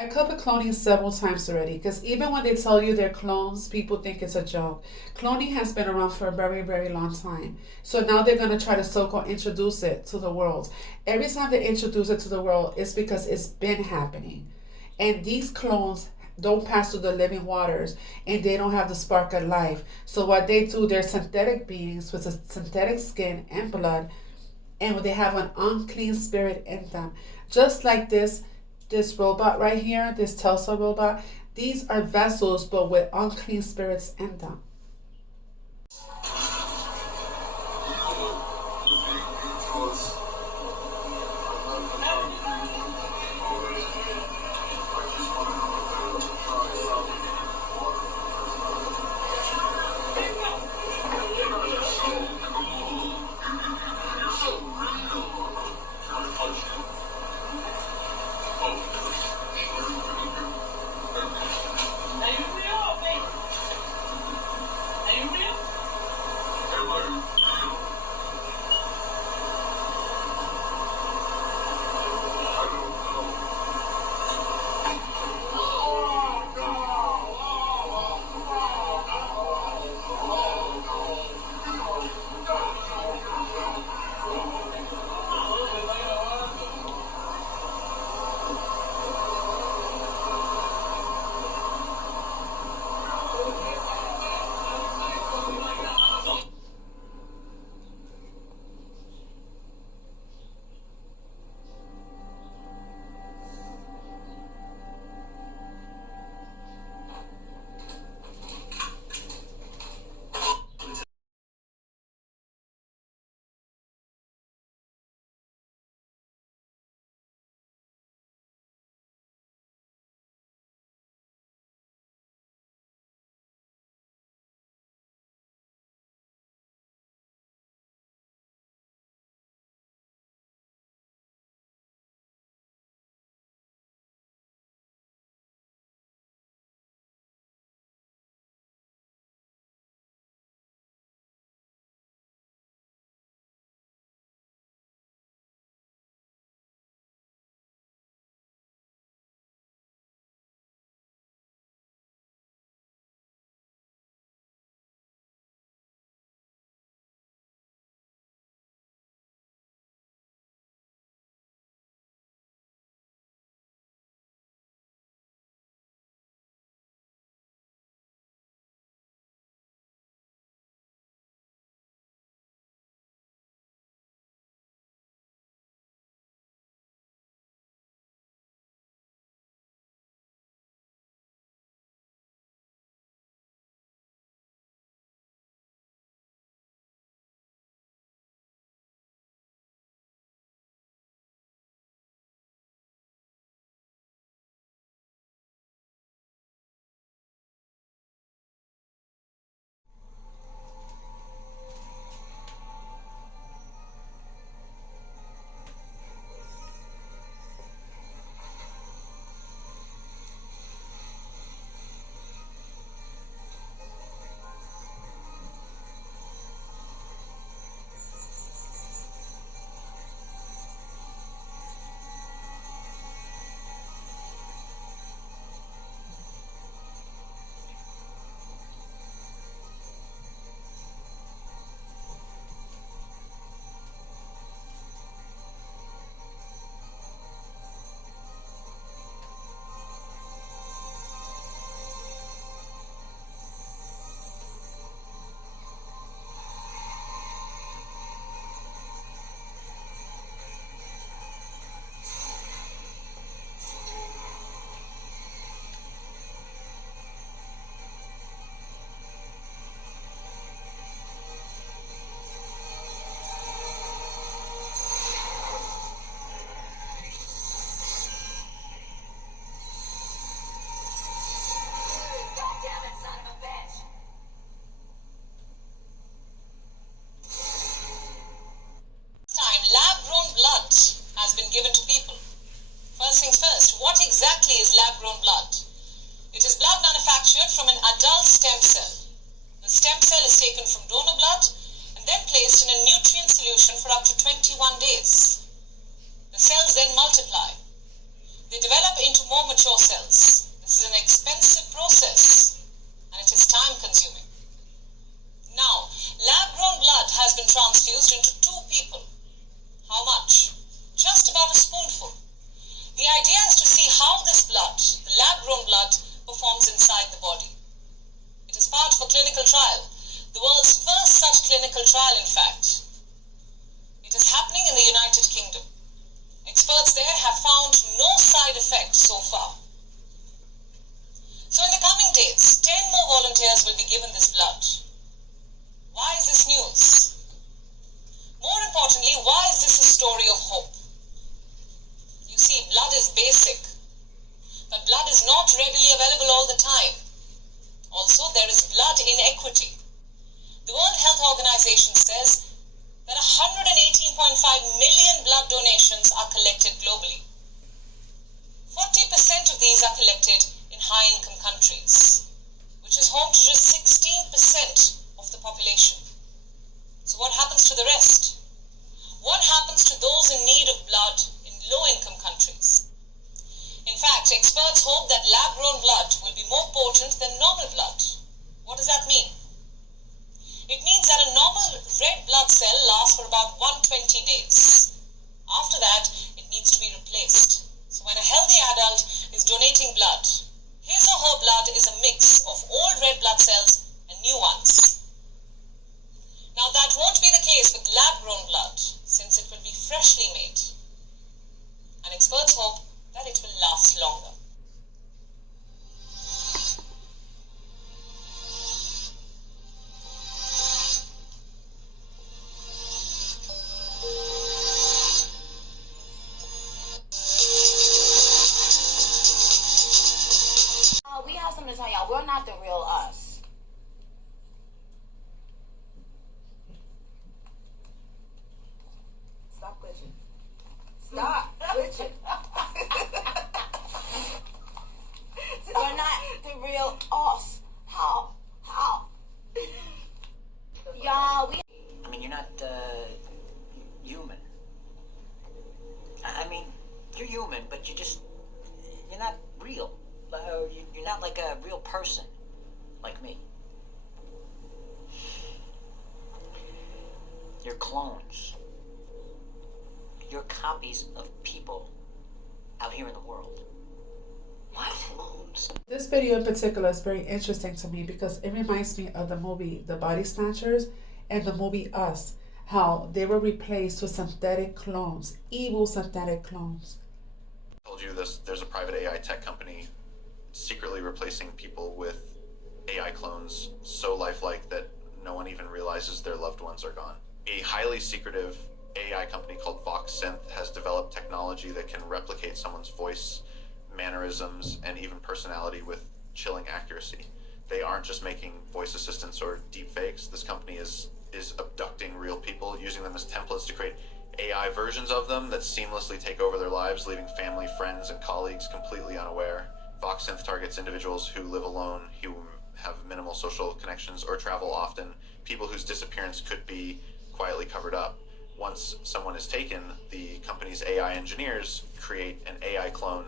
I covered cloning several times already because even when they tell you they're clones, people think it's a joke. Cloning has been around for a very, very long time. So now they're going to try to so called introduce it to the world. Every time they introduce it to the world, it's because it's been happening. And these clones don't pass through the living waters and they don't have the spark of life. So what they do, they're synthetic beings with a synthetic skin and blood, and they have an unclean spirit in them. Just like this robot right here, this Tesla robot, these are vessels but with unclean spirits in them. Time, lab-grown blood has been given to people. First things first, what exactly is lab-grown blood? It is blood manufactured from an adult stem cell. The stem cell is taken from donor blood and then placed in a nutrient solution for up to 21 days. The cells then multiply. They develop into more mature cells. This is an expensive process and it is time consuming. Now, lab-grown blood has been transfused into 2 people. How much? Just about a spoonful. The idea is to see how this blood, the lab-grown blood, performs inside the body. It is part of a clinical trial, the world's first such clinical trial, in fact. It is happening in the United Kingdom. Experts there have found no side effects so far. So in the coming days, 10 more volunteers will be given this blood. Why is this news? More importantly, why is this a story of hope? You see, blood is basic, but blood is not readily available all the time. Also, there is blood inequity. The World Health Organization says that 118.5 million blood donations are collected globally. 40% of these are collected in high-income countries, which is home to just 16% of the population. So what happens to the rest? What happens to those in need of blood in low-income countries? In fact, experts hope that lab-grown blood will be more potent than normal blood. What does that mean? It means that a normal red blood cell lasts for about 120 days. After that, it needs to be replaced. So when a healthy adult is donating blood, his or her blood is a mix of old red blood cells and new ones. Now that won't be the case with lab-grown blood, since it will be freshly made. And experts hope that it will last longer. We have something to tell y'all. We're not the real us. Stop glitching. Stop glitching. We're not the real us. How? Y'all, I mean, you're not, human. I mean, you're human, but you're not real. You're not like a real person, like me. You're clones. You're copies of people out here in the world. What? Clones? This video in particular is very interesting to me because it reminds me of the movie The Body Snatchers and the movie Us, how they were replaced with synthetic clones, evil synthetic clones. I told you this, there's a private AI tech company secretly replacing people with AI clones so lifelike that no one even realizes their loved ones are gone. A highly secretive AI company called VoxSynth has developed technology that can replicate someone's voice, mannerisms, and even personality with chilling accuracy. They aren't just making voice assistants or deep fakes. This company is abducting real people, using them as templates to create AI versions of them that seamlessly take over their lives, leaving family, friends, and colleagues completely unaware. VoxSynth targets individuals who live alone, who have minimal social connections, or travel often, people whose disappearance could be quietly covered up. Once someone is taken, the company's AI engineers create an AI clone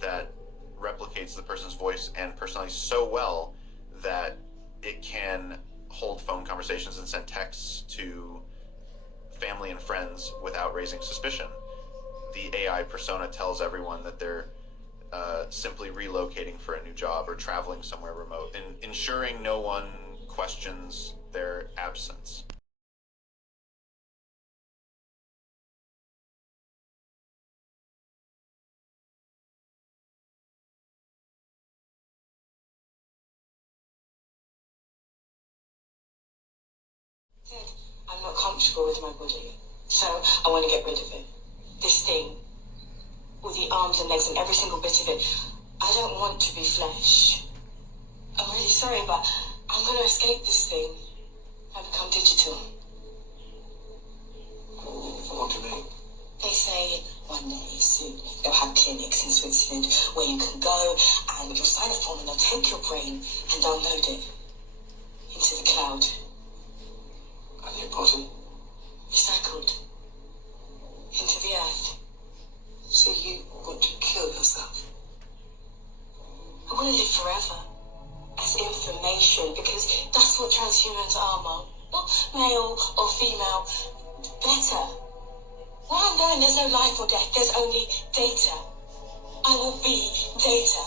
that replicates the person's voice and personality so well that it can hold phone conversations and send texts to family and friends without raising suspicion. The AI persona tells everyone that they're simply relocating for a new job or traveling somewhere remote, and ensuring no one questions their absence. I'm not comfortable with my body, so I want to get rid of it. This thing, all the arms and legs and every single bit of it, I don't want to be flesh. I'm really sorry, but I'm going to escape this thing and become digital. What do you mean? They say one day soon they'll have clinics in Switzerland where you can go and you'll sign a form and they'll take your brain and download it into the cloud. And your body? Recycled into the earth. So you want to kill yourself? I want to live forever as information, because that's what transhumans are, Mom. Not male or female. Better. Where I'm going, there's no life or death. There's only data. I will be data.